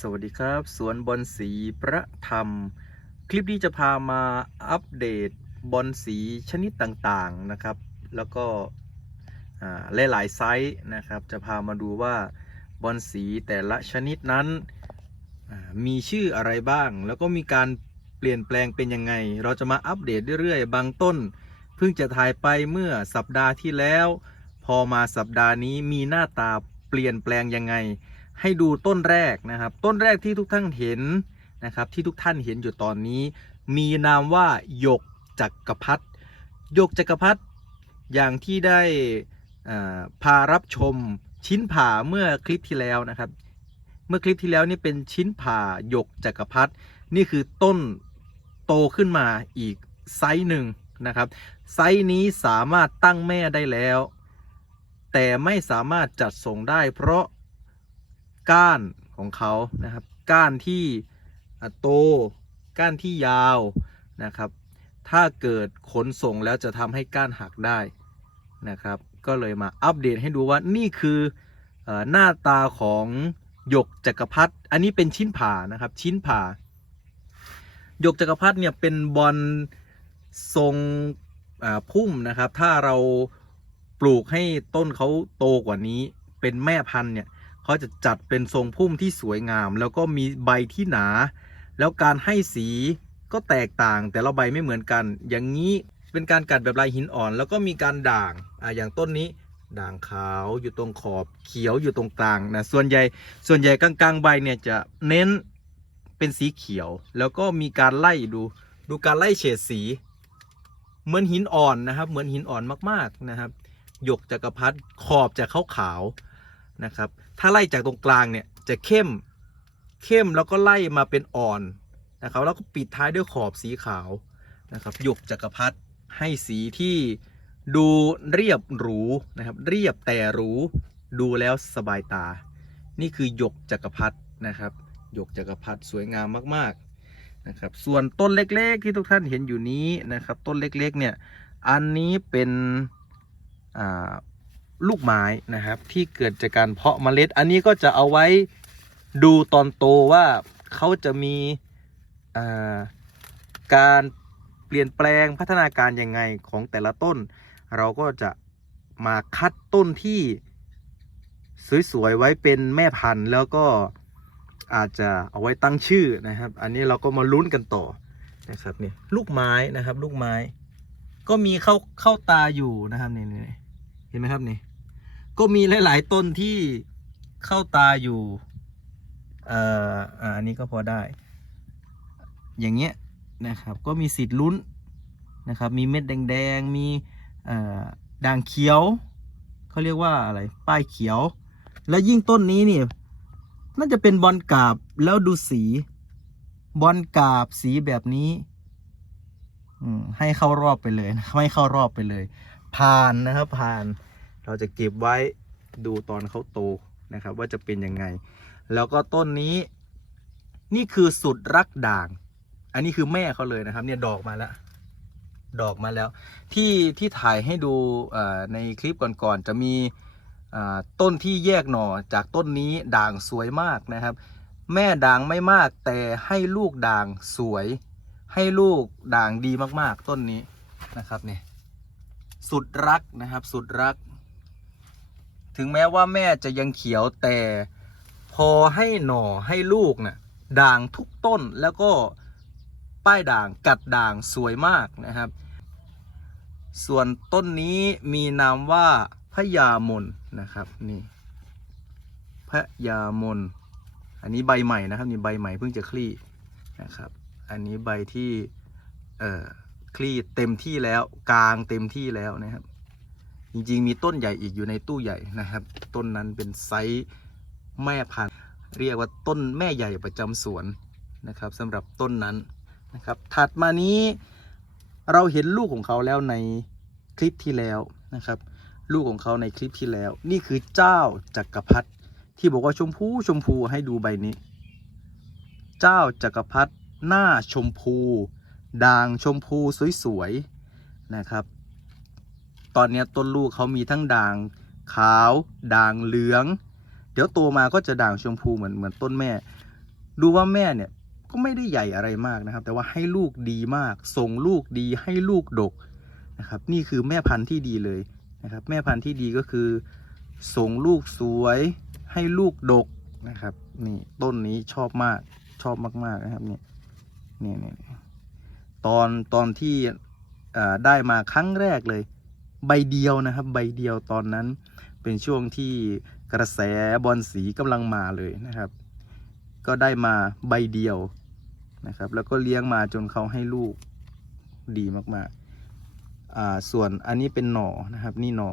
สวัสดีครับ สวนบอลสีประธรรม คลิปนี้จะพามาอัปเดตบอลสีชนิดต่างๆนะครับ แล้วก็อ่าหลายๆไซส์นะครับ จะพามาดูว่าบอลสีแต่ละชนิดนั้นมีชื่ออะไรบ้าง แล้วก็มีการเปลี่ยนแปลงเป็นยังไง เราจะมาอัปเดตเรื่อยๆ บางต้น เพิ่งจะถ่ายไปเมื่อสัปดาห์ที่แล้ว พอมาสัปดาห์นี้มีหน้าตาเปลี่ยนแปลงยังไง ให้ดูต้นแรกนะครับ ต้นแรกที่ทุกท่านเห็นนะครับ ที่ทุกท่านเห็นอยู่ตอนนี้ มีนามว่าหยกจักรพรรดิหยกจักรพรรดิอย่างที่ได้พารับชมชิ้นผ่าเมื่อคลิปที่แล้วนะครับ เมื่อคลิปที่แล้วนี่เป็นชิ้นผ่าหยกจักรพรรดินี่คือต้นโตขึ้นมาอีกไซส์หนึ่งนะครับ ไซส์นี้สามารถตั้งแม่ได้แล้ว แต่ไม่สามารถจัดส่งได้ เพราะ ก้านของเขานะครับ ก้านที่โต ก้านที่ยาวนะครับ ถ้าเกิดขนส่งแล้วจะทำให้ก้านหักได้นะครับ ก็เลยมาอัปเดตให้ดูว่านี่คืออหน้าตาของหยกจักรพรรดิอันนี้เป็นชิ้นผ่านะครับ ชิ้นผ่าหยกจักรพรรดิเนี่ยเป็นบอลทรงพุ่มนะครับ ถ้าเราปลูกให้ต้นเขาโตกว่านี้ เป็นแม่พันธุ์เนี่ย เขาจะจัดเป็นทรงพุ่มที่สวยงาม แล้วก็มีใบที่หนา แล้วการให้สีก็แตกต่างแต่ละใบไม่เหมือนกัน อย่างนี้เป็นการกัดแบบลายหินอ่อน แล้วก็มีการด่างอ่าอย่างต้นนี้ด่างขาวอยู่ตรงขอบเขียวอยู่ตรงกลางนะส่วนใหญ่ส่วนใหญ่กลางๆใบเนี่ยจะเน้นเป็นสีเขียว แล้วก็มีการไล่ดูดูการไล่เฉดสี เหมือนหินอ่อนนะครับ เหมือนหินอ่อนมากๆนะครับ หยกจักรพรรดิขอบจะขาวขาว นะครับ ถ้าไล่จากตรงกลางเนี่ยจะเข้มเข้มแล้วก็ไล่มาเป็นอ่อนนะครับแล้วก็ปิดท้ายด้วยขอบสีขาวนะครับหยกจักรพรรดิให้สีที่ดูเรียบหรูนะครับ เรียบแต่หรูดูแล้วสบายตา นี่คือหยกจักรพรรดินะครับหยกจักรพรรดิสวยงามมากๆนะครับ ส่วนต้นเล็กๆ ที่ทุกท่านเห็นอยู่นี้นะครับ ต้นเล็กๆเนี่ยอันนี้เป็นอ่า ลูกไม้นะครับ ที่เกิดจากการเพาะเมล็ด อันนี้ก็จะเอาไว้ดูตอนโตว่าเขาจะมีาการเปลี่ยนแปลงพัฒนาการยังไงของแต่ละต้น เราก็จะมาคัดต้นที่สวยๆไว้เป็นแม่พันธุ์แล้วก็อาจจะเอาไว้ตั้งชื่อนะครับ อันนี้เราก็มาลุ้นกันต่อนะครับเนี่ยลูกไม้นะครับ ลูกไม้ ก็มีเข้าเข้าตาอยู่นะครับนี่นี่เห็นไหมครับนี่ ก็มีหลาย ๆ ต้นที่เข้าตาอยู่เอ่ออันนี้ก็พอได้ อย่างเงี้ยนะครับก็มีสิทธิ์ลุ้นนะครับ มีเม็ดแดงๆ มีเอ่อด่างเขียว เขาเรียกว่าอะไร ป้ายเขียว แล้วยิ่งต้นนี้นี่น่าจะเป็นบอลกาบ แล้วดูสี บอลกาบสีแบบนี้ ให้เข้ารอบไปเลยไม่เข้ารอบไปเลย ผ่านนะครับผ่าน เราจะเก็บไว้ดูตอนเขาโตนะครับว่าจะเป็นยังไง แล้วก็ต้นนี้นี่คือสุดรักด่าง อันนี้คือแม่เขาเลยนะครับเนี่ยดอกมาแล้ว ดอกมาแล้ว ที่ที่ถ่ายให้ดูในคลิปก่อนๆจะมีต้นที่แยกหน่อจากต้นนี้ด่างสวยมากนะครับ แม่ด่างไม่มากแต่ให้ลูกด่างสวย ให้ลูกด่างดีมากๆ ต้นนี้นะครับเนี่ยสุดรักนะครับสุดรัก ถึงแม้ว่าแม่จะยังเขียวแต่พอให้หน่อให้ลูกน่ะด่างทุกต้นแล้วก็ป้ายด่างกัดด่างสวยมากนะครับ ส่วนต้นนี้มีนามว่าพญามนนะครับนี่พญามน อันนี้ใบใหม่นะครับนี่ใบใหม่เพิ่งจะคลี่นะครับ อันนี้ใบที่เอ่อคลี่เต็มที่แล้วกลางเต็มที่แล้วนะครับ จริงๆ มีต้นใหญ่อีกอยู่ในตู้ใหญ่นะครับ ต้นนั้นเป็นไซส์แม่พันธุ์เรียกว่าต้นแม่ใหญ่ประจำสวนนะครับสำหรับต้นนั้นนะครับ ถัดมานี้เราเห็นลูกของเขาแล้วในคลิปที่แล้วนะครับ ลูกของเขาในคลิปที่แล้ว นี่คือเจ้าจักรพรรดิที่บอกว่าชมพูชมพูให้ดูใบนี้ เจ้าจักรพรรดิหน้าชมพู ด่างชมพูสวยๆนะครับ ตอนนี้ต้นลูกเขามีทั้งด่างขาว ด่างเหลือง เดี๋ยวโตมาก็จะด่างชมพูเหมือนเหมือนต้นแม่ ดูว่าแม่เนี่ยก็ไม่ได้ใหญ่อะไรมากนะครับ แต่ว่าให้ลูกดีมาก ส่งลูกดีให้ลูกดกนะครับ นี่คือแม่พันธุ์ที่ดีเลยนะครับ แม่พันธุ์ที่ดีก็คือ ส่งลูกสวยให้ลูกดกนะครับ นี่ต้นนี้ชอบมากชอบมากๆนะครับเนี่ยเนี่ยเนี่ยตอนตอนที่ได้มาครั้งแรกเลย ใบเดียวนะครับ ใบเดียวตอนนั้นเป็นช่วงที่กระแสบอลสีกำลังมาเลยนะครับ ก็ได้มาใบเดียวนะครับ แล้วก็เลี้ยงมาจนเขาให้ลูกดีมากๆอ่าส่วนอันนี้เป็นหน่อนะครับ นี่หน่อ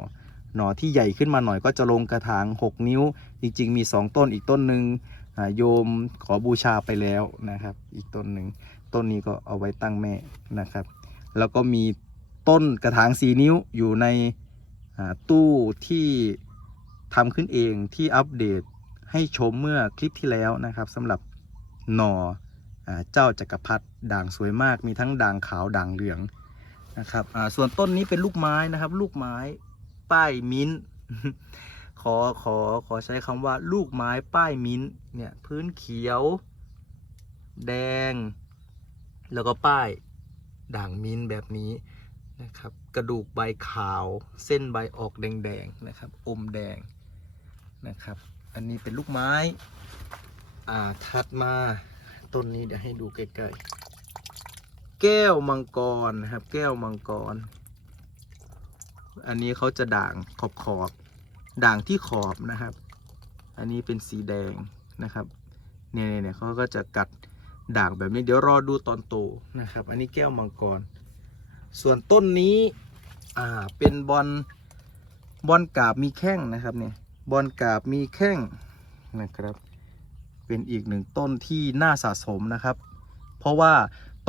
หน่อที่ใหญ่ขึ้นมาหน่อยก็จะลงกระถาง 6 นิ้ว จริง ๆ มี 2 ต้นอีกต้นหนึ่งอาโยมขอบูชาไปแล้วนะครับ อีกต้นหนึ่งต้นนี้ก็เอาไว้ตั้งแม่นะครับ แล้วก็มี ต้นกระถางสีนิ้วอยู่ในตู้ที่ทำขึ้นเองที่อัปเดตให้ชมเมื่อคลิปที่แล้วนะครับสำหรับหนออเจ้าจักรพรรดิด่างสวยมากมีทั้งด่างขาวด่างเหลืองนะครับส่วนต้นนี้เป็นลูกไม้นะครับ ลูกไม้ป้ายมิ้นขอขอขอใช้คำว่าลูกไม้ป้ายมิ้นเนี่ยพื้นเขียว แดง แล้วก็ป้ายด่างมิ้นแบบนี้ นะครับ กระดูกใบขาว เส้นใบออกแดงๆนะครับ อมแดงนะครับ อันนี้เป็นลูกไม้อ่าถัดมาต้นนี้เดี๋ยวให้ดูใกล้ๆ แก้วมังกรนะครับ แก้วมังกร อันนี้เขาจะด่างขอบขอบด่างที่ขอบนะครับ อันนี้เป็นสีแดงนะครับ เนี่ยเนี่ยเขาก็จะกัดด่างแบบนี้เดี๋ยวรอดูตอนโตนะครับ อันนี้แก้วมังกร ส่วนต้นนี้อ่าเป็นบอลบอลกาบมีแข้งนะครับเนี่ยบอลกาบมีแข้งนะครับ เป็นอีกหนึ่งต้นที่น่าสะสมนะครับ เพราะว่า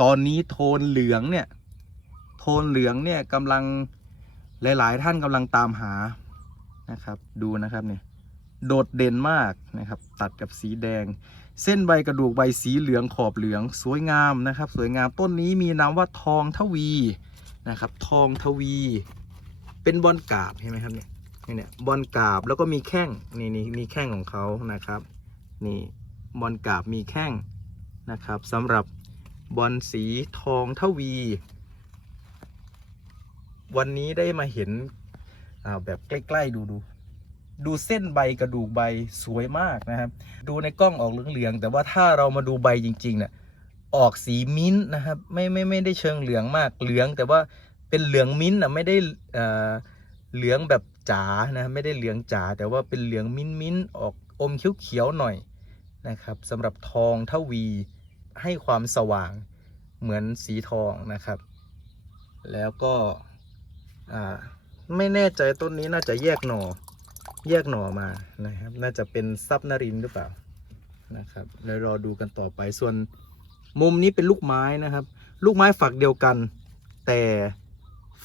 ตอนนี้โทนเหลืองเนี่ยโทนเหลืองเนี่ยกำลังหลาย ๆ ท่านกำลังตามหานะครับ ดูนะครับเนี่ยโดดเด่นมากนะครับ ตัดกับสีแดง เส้นใบกระดูกใบสีเหลืองขอบเหลืองสวยงามนะครับ สวยงามต้นนี้มีนามว่าทองทวี นะครับ ทองทวี เป็นบอลกาบเห็นไหมครับเนี่ยนี่เนี่ยบอลกาบแล้วก็มีแข้งนี่นี่นี่แข้งของเขานะครับ นี่บอลกาบมีแข้งนะครับสำหรับบอลสีทองทวี วันนี้ได้มาเห็นอ่าแบบใกล้ ๆ ดูดูดูเส้นใบกระดูกใบสวยมากนะครับ ดูในกล้องออกเหลืองๆแต่ว่าถ้าเรามาดูใบจริงๆเนี่ย ออกสีมิ้นท์นะครับ ไม่ไม่ไม่ได้เชิงเหลืองมากเหลือง แต่ว่าเป็นเหลืองมิ้นท์นะไม่ได้เอ่อเหลืองแบบจ๋านะไม่ได้เหลืองจ๋าแต่ว่าเป็นเหลืองมิ้นท์มิ้นท์ออกอมเขียวๆหน่อยนะครับสำหรับทองทวีให้ความสว่างเหมือนสีทองนะครับ แล้วก็อ่าไม่แน่ใจต้นนี้น่าจะแยกหน่อแยกหน่อมานะครับ น่าจะเป็นซับนารินหรือเปล่านะครับเดี๋ยวรอดูกันต่อไปส่วน มุมนี้เป็นลูกไม้นะครับ ลูกไม้ฝักเดียวกัน แต่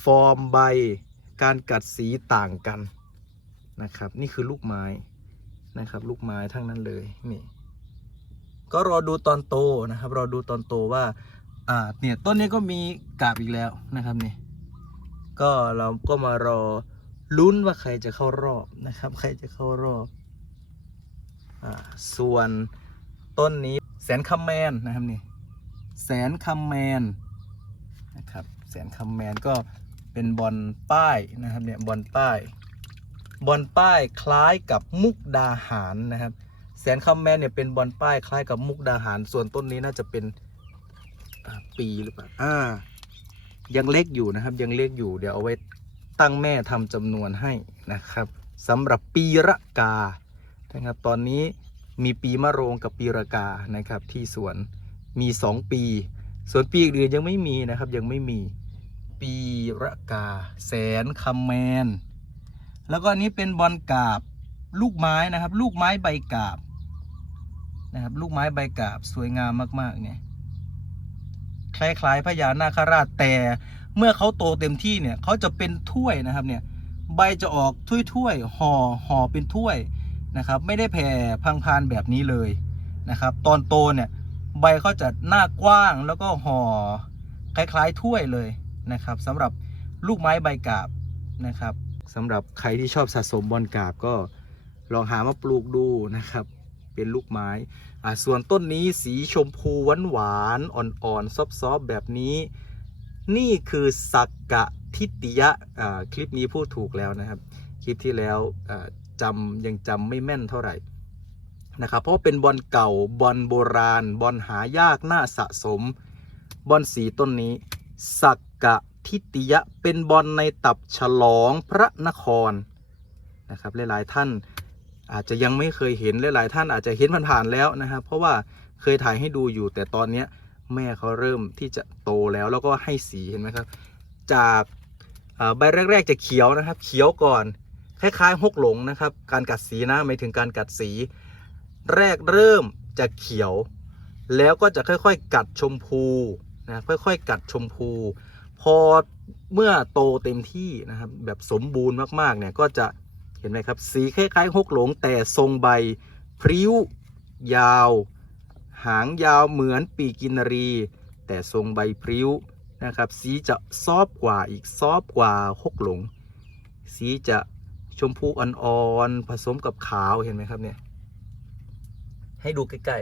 ฟอร์มใบการกัดสีต่างกันนะครับ นี่คือลูกไม้นะครับ ลูกไม้ทั้งนั้นเลยนี่ ก็รอดูตอนโตนะครับ รอดูตอนโตว่าอ่าเนี่ยต้นนี้ก็มีกาบอีกแล้วนะครับนี่ก็เราก็มารอลุ้นว่าใครจะเข้ารอบนะครับ ใครจะเข้ารอบอ่าส่วนต้นนี้แสนคำแมนนะครับนี่ แสนคำแมนนะครับแสนคำแมนก็เป็นบอลป้ายนะครับเนี่ยบอลป้ายบอลป้ายคล้ายกับมุกดาหารนะครับ แสนคำแมนเนี่ยเป็นบอลป้ายคล้ายกับมุกดาหาร ส่วนต้นนี้น่าจะเป็นปีหรือเปล่าอ่ายังเล็กอยู่นะครับยังเล็กอยู่เดี๋ยวเอาไว้ตั้งแม่ทำจำนวนให้นะครับสำหรับปีระกานะครับตอนนี้มีปีมะโรงกับปีระกานะครับที่สวน มี 2 ปี ส่วนปีอื่นยังไม่มีนะครับยังไม่มี ปีระกา แสนคำแมน แล้วก็อันนี้เป็นบอลกาบลูกไม้นะครับ ลูกไม้ใบกาบนะครับลูกไม้ใบกาบสวยงามมากๆเนี่ยคล้ายๆพญานาคราชแต่เมื่อเขาโตเต็มที่เนี่ยเขาจะเป็นถ้วยนะครับเนี่ยใบจะออกถ้วยๆห่อห่อเป็นถ้วยนะครับ ไม่ได้แผ่พังพานแบบนี้เลยนะครับ ตอนโตเนี่ย ใบเขาจะหน้ากว้างแล้วก็ห่อคล้ายๆถ้วยเลยนะครับสำหรับลูกไม้ใบกาบนะครับสำหรับใครที่ชอบสะสมบอลกาบก็ลองหามาปลูกดูนะครับ เป็นลูกไม้อ่าส่วนต้นนี้สีชมพูหวานหวานๆอ่อนๆซอฟๆแบบนี้ นี่คือสักกะทิติยะอ่าคลิปนี้พูดถูกแล้วนะครับ คลิปที่แล้วอ่าจำยังจำไม่แม่นเท่าไหร่ นะครับ เพราะว่าเป็นบอลเก่าบอลโบราณ บอลหายากน่าสะสม บอลสีต้นนี้ สักกะทิติยะเป็นบอลในตับฉลองพระนครนะครับหลายๆท่านอาจจะยังไม่เคยเห็นหลาย ๆ ท่านอาจจะเห็นผ่านๆแล้วนะครับ เพราะว่าเคยถ่ายให้ดูอยู่ แต่ตอนนี้แม่เขาเริ่มที่จะโตแล้วแล้วก็ให้สีเห็นไหมครับ จากใบแรก ๆ จะเขียวนะครับ เขียวก่อน คล้ายๆฮกหลงนะครับ การกัดสีนะหมายถึงการกัดสี แรกเริ่มจะเขียว แล้วก็จะค่อยๆ กัดชมพูนะค่อยๆ กัดชมพู พอเมื่อโตเต็มที่นะครับแบบสมบูรณ์มากๆเนี่ยก็จะเห็นไหมครับสีคล้ายๆฮกหลงแต่ทรงใบพริ้วยาว หางยาวเหมือนปีกกินรี แต่ทรงใบพริ้วนะครับสีจะซอฟกว่าอีกซอฟกว่าฮกหลง สีจะชมพูอ่อนๆผสมกับขาวเห็นไหมครับเนี่ย ให้ดูใกล้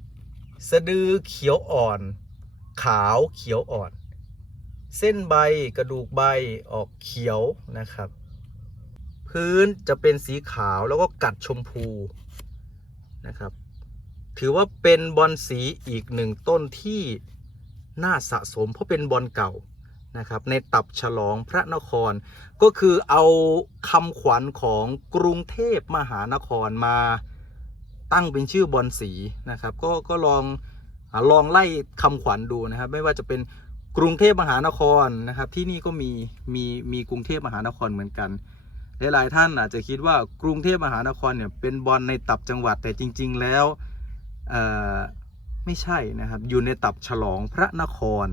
ๆ สะดือเขียวอ่อน ขาวเขียวอ่อน เส้นใบกระดูกใบออกเขียวนะครับ พื้นจะเป็นสีขาวแล้วก็กัดชมพูนะครับ ถือว่าเป็นบอลสีอีกหนึ่งต้นที่น่าสะสมเพราะเป็นบอลเก่านะครับในตับฉลองพระนครก็คือเอาคำขวัญของกรุงเทพมหานครมา ตั้งเป็นชื่อบอลสีนะครับ ก็ก็ลองลองไล่คำขวัญดูนะครับ ไม่ว่าจะเป็นกรุงเทพมหานครนะครับ ที่นี่ก็มีมีมีกรุงเทพมหานครเหมือนกันหลายๆท่านอาจจะคิดว่ากรุงเทพมหานครเนี่ยเป็นบอลในตับจังหวัดแต่จริง ๆ แล้วไม่ใช่นะครับอยู่ในตับฉลองพระนคร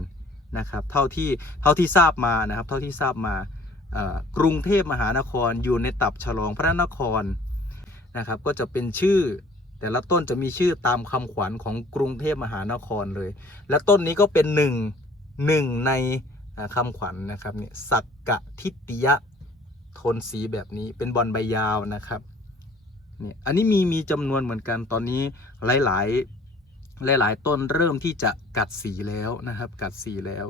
นะครับเท่าที่เท่าที่ทราบมานะครับเท่าที่ทราบมากรุงเทพมหานครอยู่ในตับฉลองพระนครนะครับก็จะเป็นชื่อ แต่ละต้นจะมีชื่อตามคำขวัญของกรุงเทพมหานครเลย และต้นนี้ก็เป็นหนึ่งหนึ่งในอ่าคำขวัญนะครับเนี่ยสักกะทิติยะโทนสีแบบนี้เป็นบอลใบยาวนะครับเนี่ยอันนี้มีมีจำนวนเหมือนกันตอนนี้หลายๆหลายๆต้นเริ่มที่จะกัดสีแล้วนะครับ กัดสีแล้ว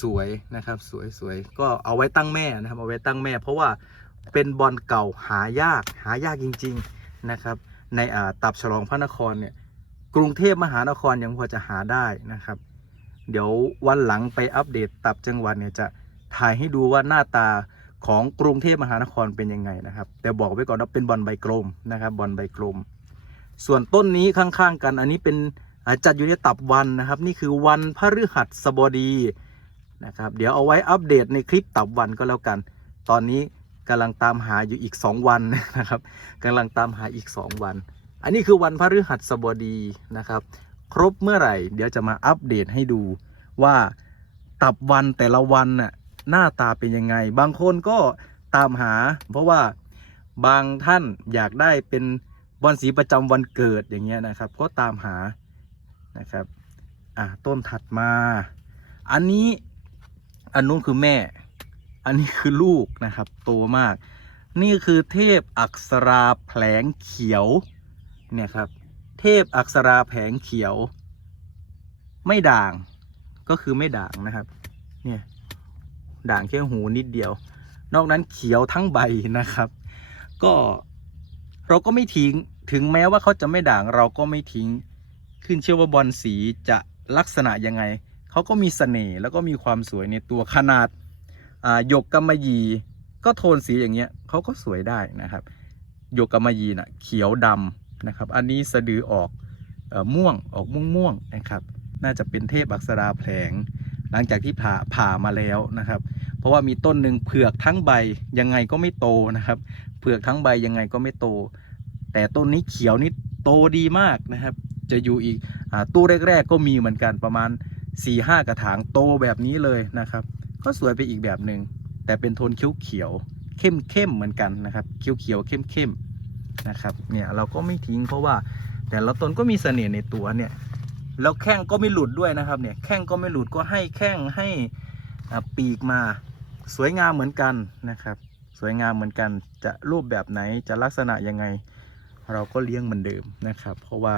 สวยนะครับสวยสวยก็เอาไว้ตั้งแม่นะครับเอาไว้ตั้งแม่ เพราะว่าเป็นบอลเก่าหายากหายากจริง ๆนะครับ ในอ่าตับฉลองพระนครเนี่ยกรุงเทพมหานครยังพอจะหาได้นะครับ เดี๋ยววันหลังไปอัปเดตตับจังหวัดเนี่ยจะถ่ายให้ดูว่าหน้าตาของกรุงเทพมหานครเป็นยังไงนะครับ แต่บอกไว้ก่อนว่าเป็นบอลใบกลมนะครับบอลใบกลม ส่วนต้นนี้ข้างๆกัน อันนี้เป็นจัดอยู่ในตับวันนะครับ นี่คือวันพฤหัสบดีนะครับ เดี๋ยวเอาไว้อัปเดตในคลิปตับวันก็แล้วกัน ตอนนี้ กำลังตามหาอยู่อีก 2 วันนะครับกำลังตามหาอีก 2 วัน อันนี้คือวันพฤหัสบดีนะครับ ครบเมื่อไหร่ เดี๋ยวจะมาอัปเดตให้ดูว่าตับวันแต่ละวันน่ะหน้าตาเป็นยังไง บางคนก็ตามหา เพราะว่าบางท่านอยากได้เป็นบอลสีประจำวันเกิดอย่างเงี้ยนะครับ ก็ตามหานะครับอะต้นถัดมา อันนี้อันนู้นคือแม่ อันนี้คือลูกนะครับโตมาก นี่คือเทพอักษราแผลงเขียวเนี่ยครับ เทพอักษราแผงเขียว ไม่ด่างก็คือไม่ด่างนะครับ เนี่ยด่างแค่หูนิดเดียว นอกนั้นเขียวทั้งใบนะครับ ก็เราก็ไม่ทิ้งถึงแม้ว่าเขาจะไม่ด่างเราก็ไม่ทิ้ง ขึ้นเชื่อว่าบอลสีจะลักษณะยังไง เขาก็มีเสน่ห์แล้วก็มีความสวยในตัวขนาด หยกกำมะหยี่ก็โทนสีอย่างเงี้ยเขาก็สวยได้นะครับหยกกำมะหยี่น่ะเขียวดำนะครับ อันนี้สะดือออกออม่วงออกม่วงม่วงๆนะครับ น่าจะเป็นเทพอักษราแผลง หลังจากที่ผ่าผ่ามาแล้วนะครับ เพราะว่ามีต้นหนึ่งเผือกทั้งใบยังไงก็ไม่โตนะครับเผือกทั้งใบยังไงก็ไม่โต แต่ต้นนี้เขียวนี่โตดีมากนะครับ จะอยู่อีกอตู้แรก ๆ ก็มีเหมือนกันประมาณ4ี่ห้ากระถางโตแบบนี้เลยนะครับ ก็สวยไปอีกแบบหนึ่งแต่เป็นโทนเขียวเขียวเข้มเข้มเหมือนกันนะครับเขียวเขียวเข้มเข้มนะครับเนี่ยเราก็ไม่ทิ้งเพราะว่าแต่ละต้นก็มีเสน่ห์ในตัวเนี่ยแล้วแข้งก็ไม่หลุดด้วยนะครับเนี่ยแข้งก็ไม่หลุดก็ให้แข้งให้อ่าปีกมาสวยงามเหมือนกันนะครับ สวยงามเหมือนกันจะรูปแบบไหนจะลักษณะยังไง เราก็เลี้ยงเหมือนเดิมนะครับ เพราะว่า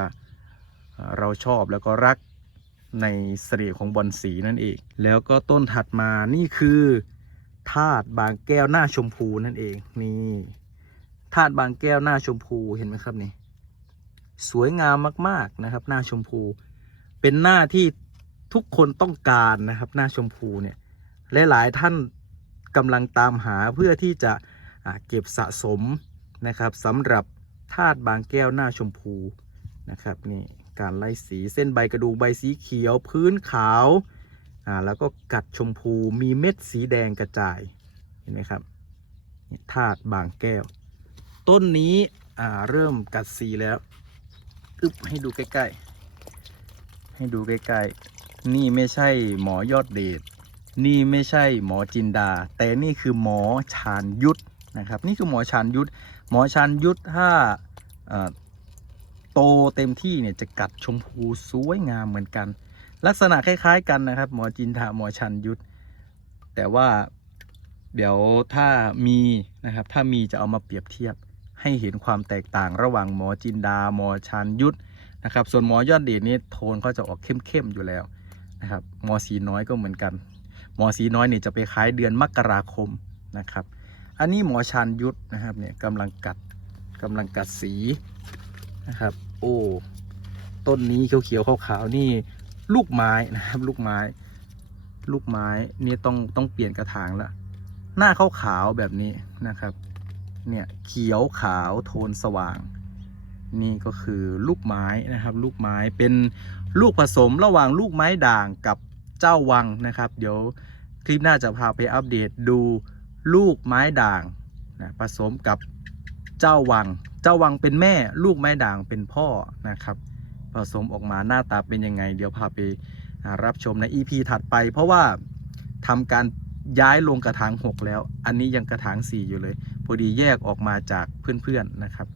เราชอบแล้วก็รัก ในเสน่ห์ของบอลสีนั่นเอง แล้วก็ต้นถัดมานี่คือธาตุบางแก้วหน้าชมพูนั่นเองนี่ธาตุบางแก้วหน้าชมพูเห็นไหมครับนี่สวยงามมาก ๆนะครับ หน้าชมพู เป็นหน้าที่ทุกคนต้องการนะครับ หน้าชมพูเนี่ยหลาย ๆ ท่านกำลังตามหาเพื่อที่จะเก็บสะสมนะครับสำหรับธาตุบางแก้วหน้าชมพูนะครับนี่ การไล่สีเส้นใบกระดูกใบสีเขียวพื้นขาวอ่าแล้วก็กัดชมพูมีเม็ดสีแดงกระจายเห็นไหมครับนี่ธาตุบางแก้ว ต้นนี้อ่าเริ่มกัดสีแล้วอึบให้ดูใกล้ๆ ให้ดูใกล้ๆ นี่ไม่ใช่หมอยอดเดชนี่ไม่ใช่หมอจินดา แต่นี่คือหมอชาญยุทธนะครับ นี่คือหมอชาญยุทธหมอชาญยุทธถ้าอ่อ โตเต็มที่เนี่ยจะกัดชมพูสวยงามเหมือนกัน ลักษณะคล้าย ๆ กันนะครับ หมอจินดาหมอชาญยุทธแต่ว่าเดี๋ยวถ้ามีนะครับถ้ามีจะเอามาเปรียบเทียบให้เห็นความแตกต่างระหว่างหมอจินดาหมอชานยุทธนะครับ ส่วนหมอยอดเดชนี่โทนเขาจะออกเข้มๆอยู่แล้วนะครับหมอสีน้อยก็เหมือนกันหมอสีน้อยเนี่ยจะไปคล้ายเดือนมกราคมนะครับ อันนี้หมอชานยุทธนะครับเนี่ยกำลังกัดกำลังกัดสี นะครับ โอ้ต้นนี้เขียวๆขาวๆนี่ลูกไม้นะครับ ลูกไม้ ลูกไม้นี่ต้องต้องเปลี่ยนกระถางล้วหน้าขาวๆแบบนี้นะครับ เนี่ยเขียวขาวโทนสว่าง นี่ก็คือลูกไม้นะครับ ลูกไม้เป็นลูกผสมระหว่างลูกไม้ด่างกับเจ้าวังนะครับ เดี๋ยวคลิปหน้าจะพาไปอัปเดตดูลูกไม้ด่างนะผสมกับ เจ้าวัง เจ้าวังเป็นแม่ ลูกไม้ด่างเป็นพ่อนะครับ ผสมออกมาหน้าตาเป็นยังไง เดี๋ยวพาไปรับชมใน EP ถัดไป เพราะว่าทำการย้ายลงกระถาง 6 แล้ว อันนี้ยังกระถาง 4 อยู่เลย พอดีแยกออกมาจากเพื่อนๆนะครับ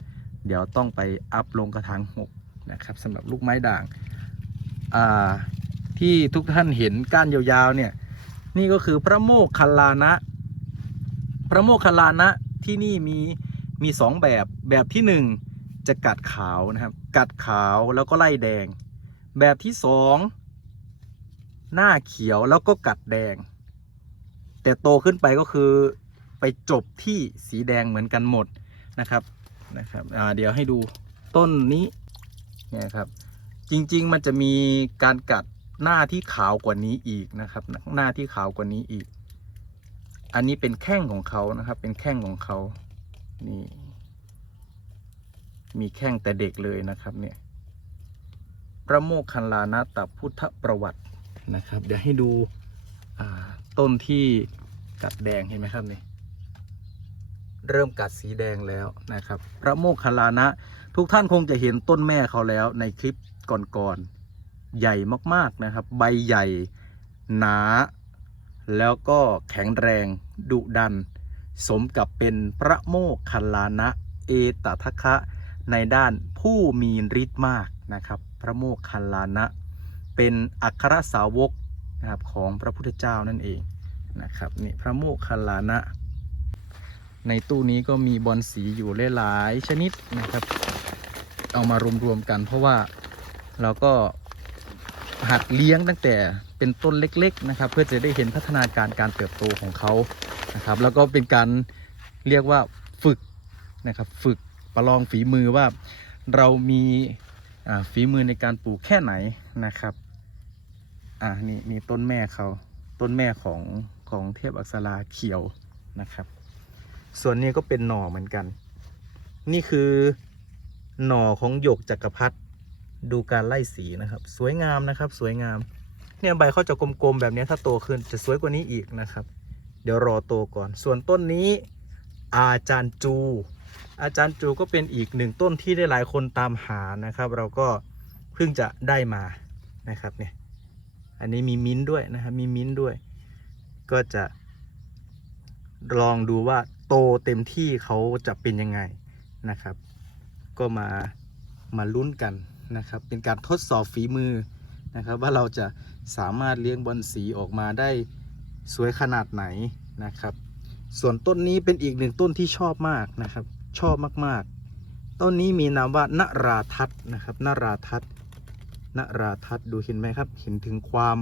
เดี๋ยวต้องไปอัพลงกระถาง 6 นะครับสำหรับลูกไม้ด่างอ่าที่ทุกท่านเห็นก้านยาวๆเนี่ยนี่ก็คือพระโมคคัลลานะ พระโมคคัลลานะที่นี่มี มีสองแบบแบบที่หนึ่งจะกัดขาวนะครับ กัดขาวแล้วก็ไล่แดง แบบที่สองหน้าเขียวแล้วก็กัดแดง แต่โตขึ้นไปก็คือไปจบที่สีแดงเหมือนกันหมดนะครับนะครับเดี๋ยวให้ดูต้นนี้เนี่ยครับ จริงๆมันจะมีการกัดหน้าที่ขาวกว่านี้อีกนะครับ หน้าที่ขาวกว่านี้อีก อันนี้เป็นแข้งของเขานะครับ เป็นแข้งของเขา นี่ มีแข้งแต่เด็กเลยนะครับเนี่ยพระโมคคัลลานะตพุทธประวัตินะครับ เดี๋ยวให้ดูต้นที่กัดแดงเห็นไหมครับนี่เริ่มกัดสีแดงแล้วนะครับ พระโมคคัลลานะ ทุกท่านคงจะเห็นต้นแม่เขาแล้วในคลิปก่อนๆใหญ่มากๆนะครับ ใบใหญ่หนา แล้วก็แข็งแรงดุดัน สมกับเป็นพระโมคคัลลานะเอตทัคคะในด้านผู้มีฤทธิ์มากนะครับ พระโมคคัลลานะ เป็นอัครสาวกนะครับของพระพุทธเจ้านั่นเองนะครับนี่พระโมคคัลลานะ ในตู้นี้ก็มีบอลสีอยู่หลายชนิดนะครับ เอามารวมๆกัน เพราะว่าเราก็หัดเลี้ยงตั้งแต่เป็นต้นเล็ก ๆ นะครับ เพื่อจะได้เห็นพัฒนาการการเติบโตของเขา นะครับ แล้วก็เป็นการเรียกว่าฝึกนะครับ ฝึกประลองฝีมือว่าเรามีฝีมือในการปลูกแค่ไหนนะครับอ่านี่นี่ต้นแม่เขาต้นแม่ของของเทพอักษราเขียวนะครับ ส่วนนี้ก็เป็นหน่อเหมือนกัน นี่คือหน่อของหยกจักรพรรดิดูการไล่สีนะครับ สวยงามนะครับ สวยงาม เนี่ยใบเขาจะกลมๆแบบนี้ถ้าโตขึ้นจะสวยกว่านี้อีกนะครับ เดี๋ยวรอโตก่อน ส่วนต้นนี้อาจารย์จู อาจารย์จูก็เป็นอีกหนึ่งต้นที่ได้หลายคนตามหานะครับ เราก็เพิ่งจะได้มานะครับเนี่ยอันนี้มีมิ้นด้วยนะครับมีมิ้นด้วย ก็จะลองดูว่าโตเต็มที่เขาจะเป็นยังไงนะครับ ก็มามาลุ้นกันนะครับ เป็นการทดสอบฝีมือนะครับ ว่าเราจะสามารถเลี้ยงบอลสีออกมาได้ สวยขนาดไหนนะครับ ส่วนต้นนี้เป็นอีกหนึ่งต้นที่ชอบมากนะครับ ชอบมากๆ ต้นนี้มีนามว่านราทัศนะครับนราทัศนราทัศดูเห็นไหมครับ เห็นถึงความ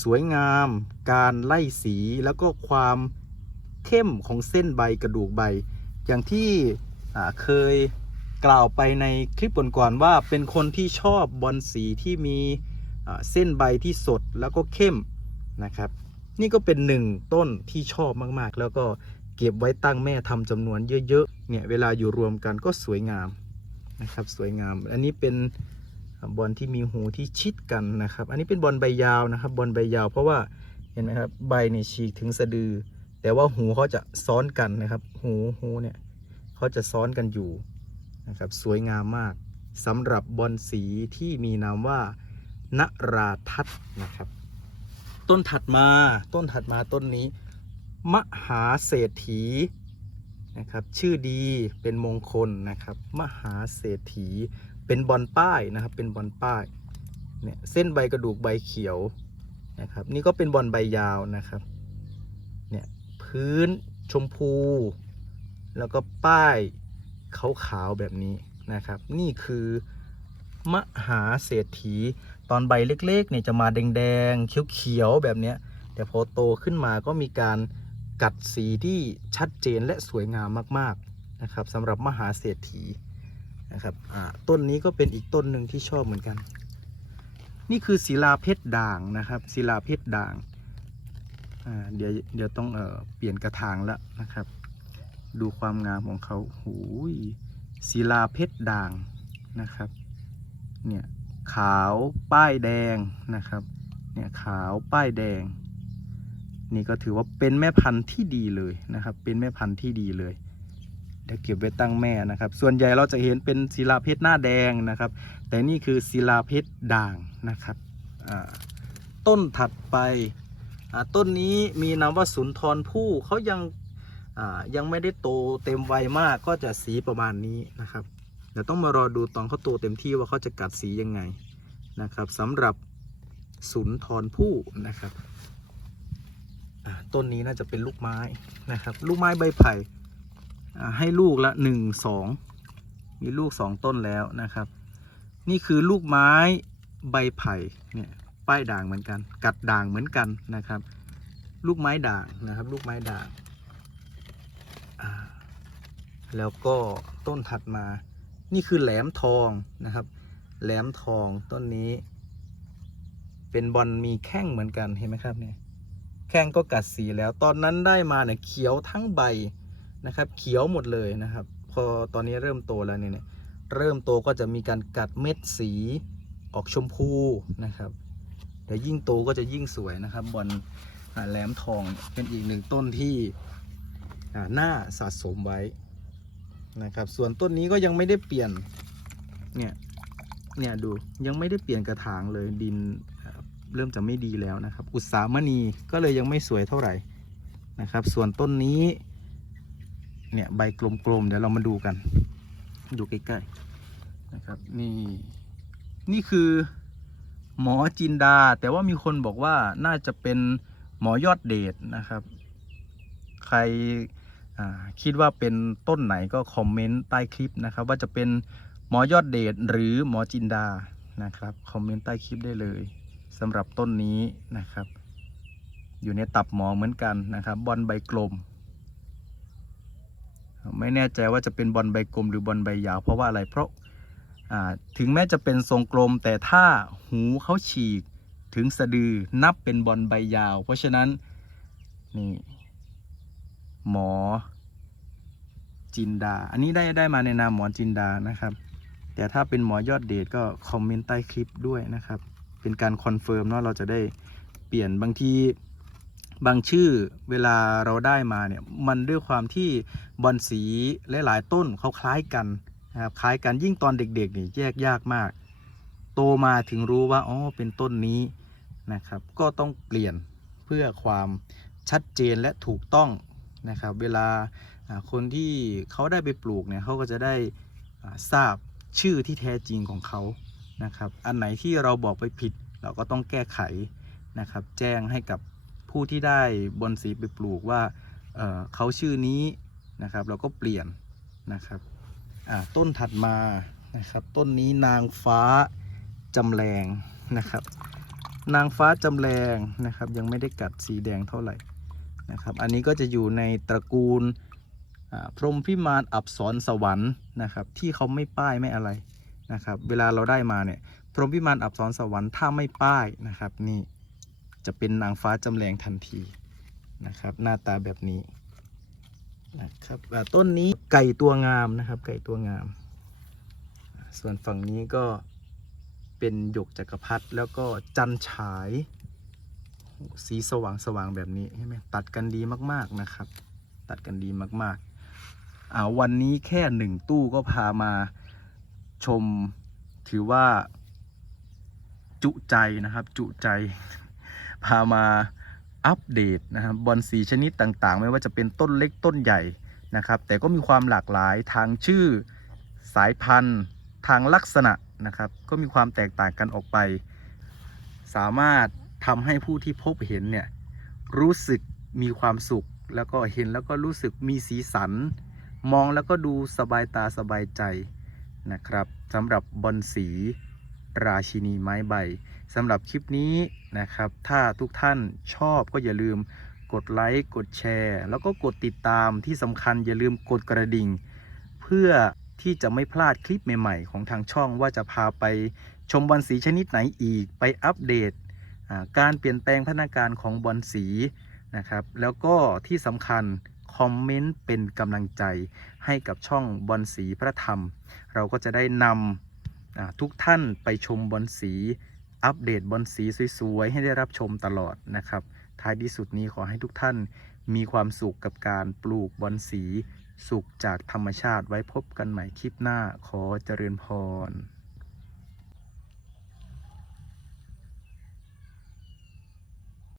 สวยงาม การไล่สีแล้วก็ความเข้มของเส้นใบกระดูกใบ อย่างที่เคยกล่าวไปในคลิปก่อนๆว่าเป็นคนที่ชอบบอลสีที่มีเส้นใบที่สดแล้วก็เข้ม นะครับ นี่ก็เป็นหนึ่งต้นที่ชอบมากๆ แล้วก็เก็บไว้ตั้งแม่ทำจำนวนเยอะๆเนี่ยเวลาอยู่รวมกันก็สวยงามนะครับ สวยงาม อันนี้เป็นบอลที่มีหูที่ชิดกันนะครับ อันนี้เป็นบอลใบยาวนะครับบอลใบยาว เพราะว่าเห็นไหมครับใบเนี่ยฉีกถึงสะดือ แต่ว่าหูเขาจะซ้อนกันนะครับ หูหูเนี่ยเขาจะซ้อนกันอยู่นะครับ สวยงามมากสำหรับบอลสีที่มีนามว่า นราทัศนะครับ ต้นถัดมาต้นถัดมาต้นนี้ มหาเศรษฐีนะครับชื่อดีเป็นมงคลนะครับ มหาเศรษฐีเป็นบอลป้ายนะครับเป็นบอลป้ายเนี่ยเส้นใบกระดูกใบเขียวนะครับนี่ก็เป็นบอลใบยาวนะครับเนี่ยพื้นชมพู แล้วก็ป้ายขาวๆแบบนี้นะครับ นี่คือมหาเศรษฐี ตอนใบเล็กๆเนี่ยจะมาแดงๆเขียวๆแบบนี้แต่พอโตขึ้นมาก็มีการกัดสีที่ชัดเจนและสวยงามมากๆนะครับสำหรับมหาเศรษฐีนะครับต้นนี้ก็เป็นอีกต้นหนึ่งที่ชอบเหมือนกัน นี่คือศิลาเพชรด่างนะครับศิลาเพชรด่างเดี๋ยวเดี๋ยวต้องเออเปลี่ยนกระถางแล้วนะครับ ดูความงามของเขาหูยศิลาเพชรด่างนะครับเนี่ย ขาวป้ายแดงนะครับเนี่ยขาวป้ายแดง นี่ก็ถือว่าเป็นแม่พันธุ์ที่ดีเลยนะครับ เป็นแม่พันธุ์ที่ดีเลยเดี๋ยวเก็บไว้ตั้งแม่นะครับ ส่วนใหญ่เราจะเห็นเป็นศิลาเพชรหน้าแดงนะครับ แต่นี่คือศิลาเพชรด่างนะครับต้นถัดไปต้นนี้มีนามว่าสุนทรภู่เขายังยังไม่ได้โตเต็มวัยมากก็จะสีประมาณนี้นะครับ เดี๋ยวต้องมารอดูตอนเขาโตเต็มที่ว่าเขาจะกัดสียังไงนะครับสำหรับสุนทรภู่นะครับต้นนี้น่าจะเป็นลูกไม้นะครับลูกไม้ใบไผ่ให้ลูกละหนึ่งสองมีลูกสองต้นแล้วนะครับ นี่คือลูกไม้ใบไผ่เนี่ยป้ายด่างเหมือนกัน กัดด่างเหมือนกันนะครับ ลูกไม้ด่างนะครับ ลูกไม้ด่างแล้วก็ต้นถัดมา นี่คือแหลมทองนะครับ แหลมทองต้นนี้ เป็นบอลมีแข้งเหมือนกันเห็นไหมครับเนี่ยแข้งก็กัดสีแล้วตอนนั้นได้มาเนี่ยเขียวทั้งใบนะครับ เขียวหมดเลยนะครับ พอตอนนี้เริ่มโตแล้วเนี่ยเริ่มโตก็จะมีการกัดเม็ดสีออกชมพูนะครับเดี๋ยวยิ่งโตก็จะยิ่งสวยนะครับบอลแหลมทองเป็นอีกหนึ่งต้นที่น่าสะสมไว้ นะครับ ส่วนต้นนี้ก็ยังไม่ได้เปลี่ยน เนี่ย เนี่ยดูยังไม่ได้เปลี่ยนกระถางเลยดินเริ่มจะไม่ดีแล้วนะครับ อุตสามณีก็เลยยังไม่สวยเท่าไหร่นะครับ ส่วนต้นนี้ เนี่ยใบกลมๆเดี๋ยวเรามาดูกัน ดูใกล้ๆนะครับ นี่นี่คือหมอจินดา แต่ว่ามีคนบอกว่าน่าจะเป็นหมอยอดเดชนะครับ ใคร คิดว่าเป็นต้นไหนก็คอมเมนต์ใต้คลิปนะครับ ว่าจะเป็นหมอยอดเดชหรือหมอจินดานะครับคอมเมนต์ใต้คลิปได้เลยสำหรับต้นนี้นะครับ อยู่ในตับหมอเหมือนกันนะครับ บอลใบกลม ไม่แน่ใจว่าจะเป็นบอลใบกลมหรือบอลใบยาวเพราะว่าอะไรเพราะาถึงแม้จะเป็นทรงกลม แต่ถ้าหูเขาฉีกถึงสะดือนับเป็นบอลใบยาว เพราะฉะนั้นนี่หมอ จินดา อันนี้ได้ได้มาในนามหมอจินดานะครับ แต่ถ้าเป็นหมอยอดเดชก็คอมเมนต์ใต้คลิปด้วยนะครับ เป็นการคอนเฟิร์มเนาะเราจะได้เปลี่ยนบางทีบางชื่อเวลาเราได้มาเนี่ยมันด้วยความที่บอลสีหลายๆต้นเขาคล้ายกันนะครับคล้ายกันยิ่งตอนเด็กๆนี่แยกยากมาก โตมาถึงรู้ว่าอ๋อเป็นต้นนี้นะครับ ก็ต้องเปลี่ยนเพื่อความชัดเจนและถูกต้องนะครับ เวลาอ่า คนที่เขาได้ไปปลูกเนี่ยเขาก็จะได้ทราบชื่อที่แท้จริงของเขานะครับ อันไหนที่เราบอกไปผิดเราก็ต้องแก้ไขนะครับ แจ้งให้กับผู้ที่ได้บอนสีไปปลูกว่าเเขาชื่อนี้นะครับ เราก็เปลี่ยนนะครับต้นถัดมานะครับต้นนี้นางฟ้าจำแรงนะครับ นางฟ้าจำแรงนะครับ ยังไม่ได้กัดสีแดงเท่าไหร่นะครับ อันนี้ก็จะอยู่ในตระกูล พรมพิมานอับสรสวรรค์นะครับที่เขาไม่ป้ายไม่อะไรนะครับเวลาเราได้มาเนี่ยพรหมพิมานอับสรสวรรค์ถ้าไม่ป้ายนะครับนี่จะเป็นนางฟ้าจำแรงทันทีนะครับหน้าตาแบบนี้นะครับต้นนี้ไก่ตัวงามนะครับไก่ตัวงาม ส่วนฝั่งนี้ก็เป็นหยกจักรพรรดิแล้วก็จันฉายสีสว่างสว่างแบบนี้ใช่ไหมตัดกันดีมากๆนะครับ ตัดกันดีมากๆ วันนี้แค่หนึ่งตู้ก็พามาชมถือว่าจุใจนะครับ จุใจ พามาอัปเดตนะครับบอลสีชนิดต่างๆ ไม่ว่าจะเป็นต้นเล็กต้นใหญ่นะครับ แต่ก็มีความหลากหลายทางชื่อสายพันธุ์ทางลักษณะนะครับ ก็มีความแตกต่างกันออกไป สามารถทำให้ผู้ที่พบเห็นเนี่ยรู้สึกมีความสุข แล้วก็เห็นแล้วก็รู้สึกมีสีสัน มองแล้วก็ดูสบายตาสบายใจนะครับสำหรับบอลสีราชินีไม้ใบสำหรับคลิปนี้นะครับ ถ้าทุกท่านชอบก็อย่าลืมกดไลค์กดแชร์ แล้วก็กดติดตามที่สำคัญอย่าลืมกดกระดิ่ง เพื่อที่จะไม่พลาดคลิปใหม่ๆ ของทางช่องว่าจะพาไปชมบอลสีชนิดไหนอีกไปอัปเดต การเปลี่ยนแปลงพัฒนาการของบอลสีนะครับ แล้วก็ที่สำคัญ คอมเมนต์เป็นกำลังใจให้กับช่องบอลสีพระธรรม เราก็จะได้นำทุกท่านไปชมบอลสี อัปเดตบอลสีสวยๆ ให้ได้รับชมตลอดนะครับ ท้ายที่สุดนี้ขอให้ทุกท่านมีความสุขกับการปลูกบอลสี สุขจากธรรมชาติไว้พบกันใหม่คลิปหน้าขอเจริญพร